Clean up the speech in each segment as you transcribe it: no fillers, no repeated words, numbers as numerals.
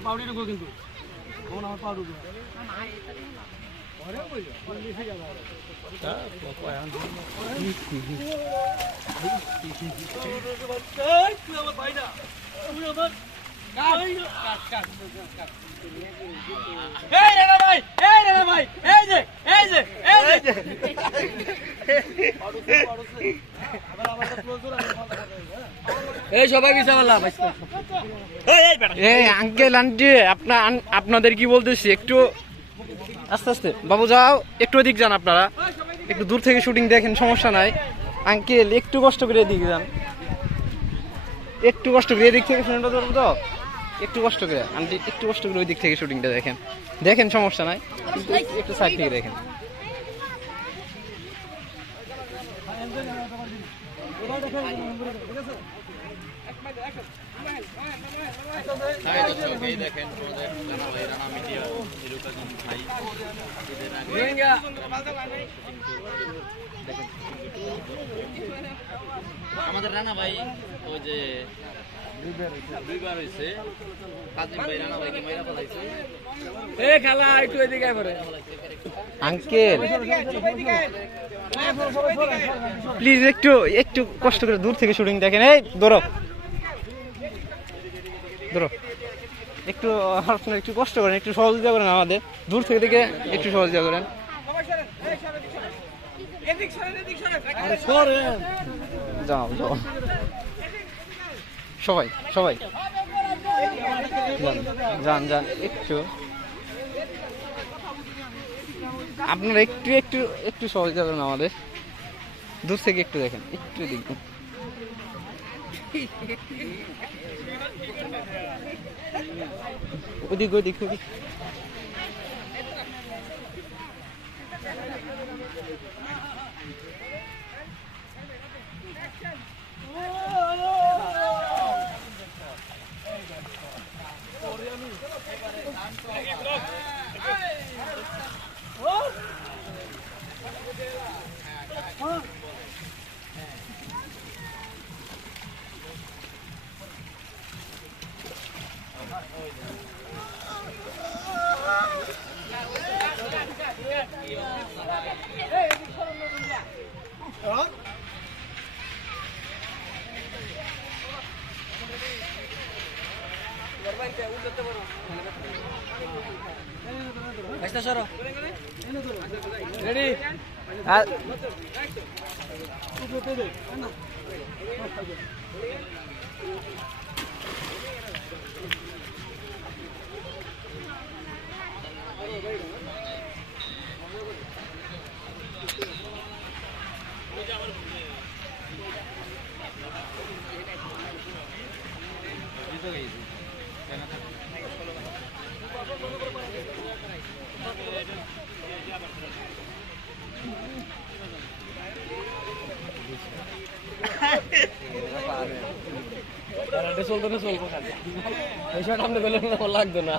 পাউডি ঢুকো কিন্তু আমার পাউডি ঢুকো আঙ্কেল আন্টি আপনাদের কি বলতেছি একটু আস্তে আস্তে বাবু যাও একটু ওদিক যান আপনারা একটু দূর থেকে শুটিং দেখেন সমস্যা নাই আঙ্কেল একটু কষ্ট করে এদিকে যান একটু কষ্ট করে এদিক থেকে শুটিংটা ধরবো তো একটু কষ্ট করে আন্টি একটু কষ্ট করে ওই দিক থেকে শুটিংটা দেখেন দেখেন সমস্যা নাই কিন্তু একটু সাইড থেকে দেখেন আমাদের রানা ভাই ওই যে দুইবার হয়েছে কাজিম ভাই রানা ভাইকে মাইরা ফেলাইছে আঙ্কেল প্লিজ একটু একটু কষ্ট করে দূর থেকে শুটিং দেখেন এই ধরো ধরো একটু আপনারা একটু কষ্ট করেন একটু সহযোগিতা করেন আমাদের দূর থেকে দেখে একটু সহযোগিতা করেন যাও যাও সবাই সবাই যান যান একটু আপনারা একটু একটু একটু সহযোগিতা করেন আমাদের দূর থেকে একটু দেখেন একটু দেখুন ওদিক ওদিক ওদিক রেডি লাগতো না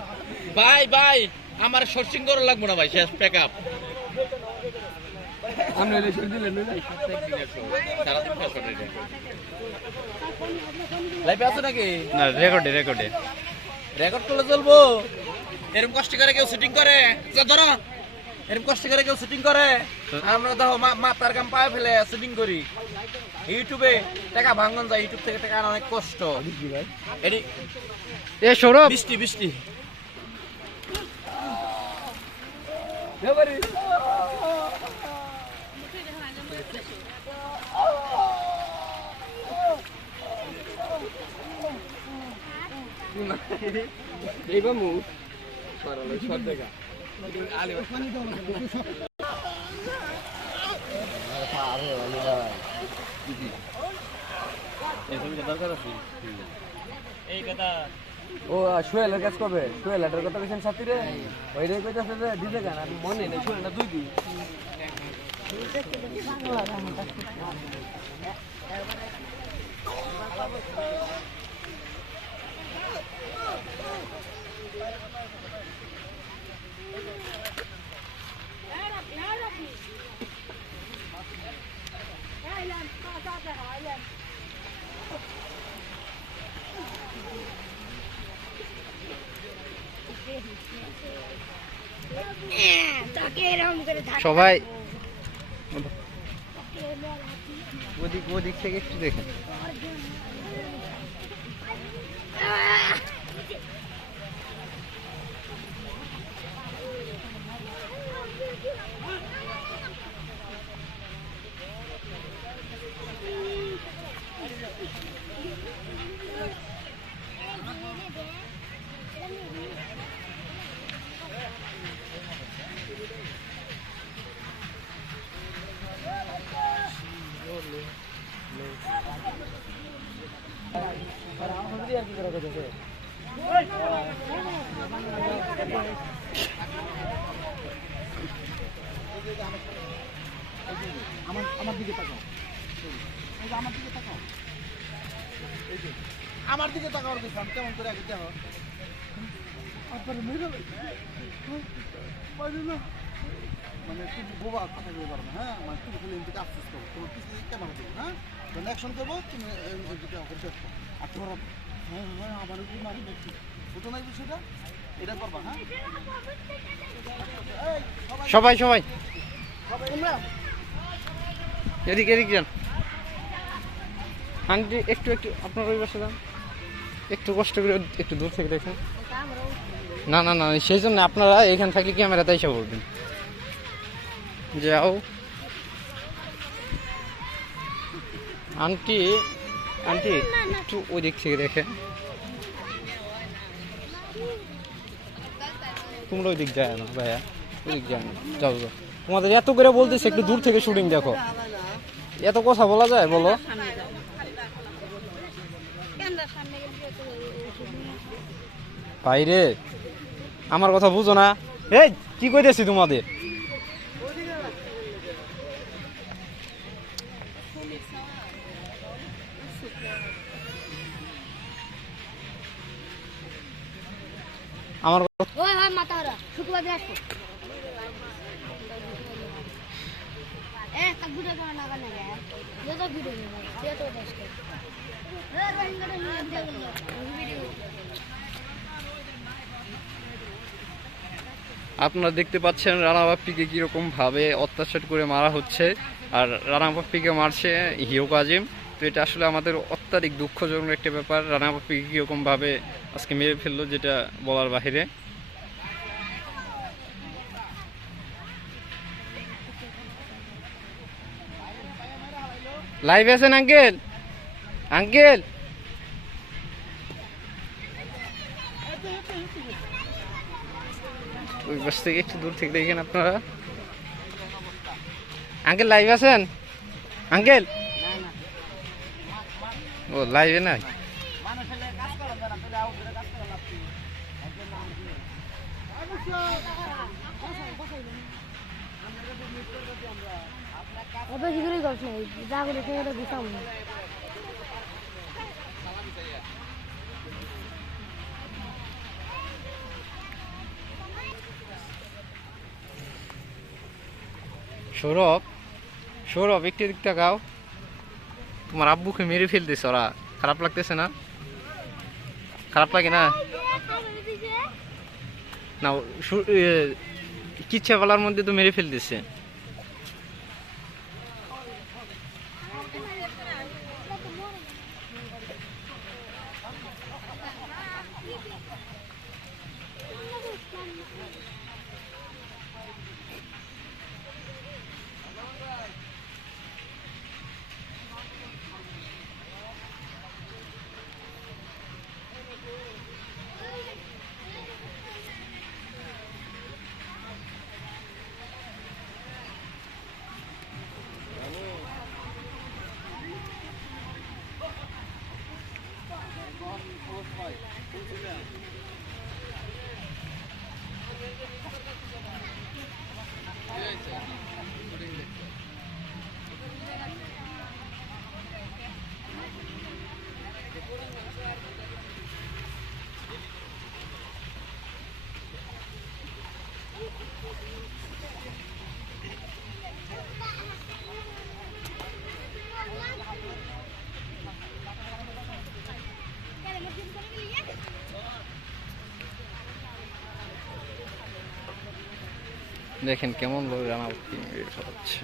ভাই ভাই আমার শর্টিং করা লাগবে না ভাই শেষ প্যাক আপ আমি দিলেন সারাদিন শেষ করে লাইভে আছে নাকি না রেকর্ডে রেকর্ডে রেকর্ড করলে চলবো এরকম কষ্ট করে কেউ শুটিং করে ধরো এরকম কষ্ট করে কেউ শুটিং করে আমরা দেখো মাথার কাম পায়ে ফেলে শুটিং করি ইউটিউবে টাকা ভাঙন যায় ইউটিউব থেকে টাকা আনা অনেক কষ্ট এডি এ সৌরভ বৃষ্টি বৃষ্টি এইবার মুখ সব দেখা ও সোহেলের কাজ করবে সোহেল এটার কথা বলছেন সাথী রে ওইটাই কইতাছে যে দিতে কেন আমি মনে নেই সোহেলটা দুই দিই সবাই ওদিক ওদিক থেকে একটু দেখেন। আমার দিকে তাকাও, আমার দিকে তাকাও, আমার দিকে তাকাও, আমি কেমন করে আগে যাও মানে তুমি বোবা কথা বলতে পারো না। হ্যাঁ মানে তুমি খালি এদিকে আফসোস করো, তোমার কিছু ক্যামেরা দেবো। হ্যাঁ যখন অ্যাকশন করবো তুমি এদিকে দেখো আর তোমার হ্যাঁ হ্যাঁ আবার কি মারি দেখছি বুঝো না এই বিষয়টা, এটা করবা। হ্যাঁ সবাই সবাই এদিক এদিক যান। আন্টি একটু একটু আপনার ওই পাশে যান, একটু কষ্ট করে একটু দূর থেকে দেখুন। না না না সেই জন্য আপনারা এখানে থাকলে ক্যামেরাতে এসে বলবেন। যাও আন্টি, আন্টি একটু ওই দিক থেকে দেখেন। তোমরা ওই দিক যায় না ভাইয়া, ওই দিক যায় না, যাও যাও। তোমাদের এত করে বলতেছে একটু দূর থেকে শুটিং দেখো, এত কথা বলা যায় বলো? বাইরে আমার কথা বুঝো না? এই কি কইতেছি তোমাদের? আমার ওই হয় মাতারা শুক্রবার আসো tak budak kan anak kan ya dia tuh video nih dia tuh udah skip rohingya nih dia video আপনারা দেখতে পাচ্ছেন রানা বাপ্পিকে কিরকম ভাবে অত্যাচার করে মারা হচ্ছে, আর রানা বাপ্পিকে মারছে হিরো কাজিম। তো এটা আসলে আমাদের অত্যাধিক দুঃখজনক একটা ব্যাপার। রানা বাপ্পিকে কিরকম ভাবে আজকে মেরে ফেললো যেটা বলার বাহিরে। লাইভ আছেন আঙ্কেল? আঙ্কেল ওই পাশ থেকে একটু দূর থেকে দেখেন আপনারা। আঙ্কেল লাইভ আছেন? আঙ্কেল ও লাইভে নাই। বেশি করে গল্প নেই যা করে সেটা দিতাম না। সৌরভ, সৌরভ একটু দিক তাকাও। তোমার আব্বুকে মেরে ফেলতেছ ওরা, খারাপ লাগতেছে না? খারাপ লাগে না? না কিচ্ছা বলার মধ্যে তো মেরে ফেলতেছে। দেখেন কেমন ভাবে রানা বের করাচ্ছে।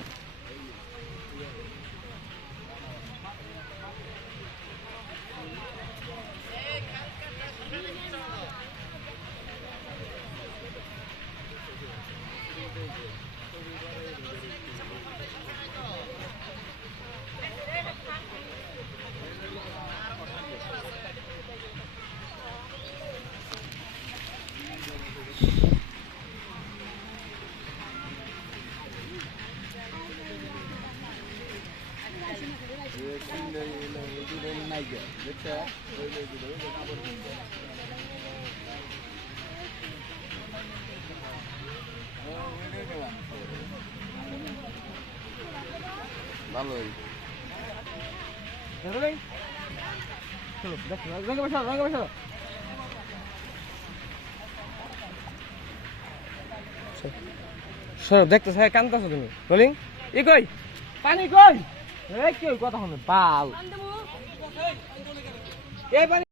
ভালোই দেখতে চাই কান্দাছো তুমি বলিং ই কই পানি কই এই কি কথা শুনে বাল এই পানি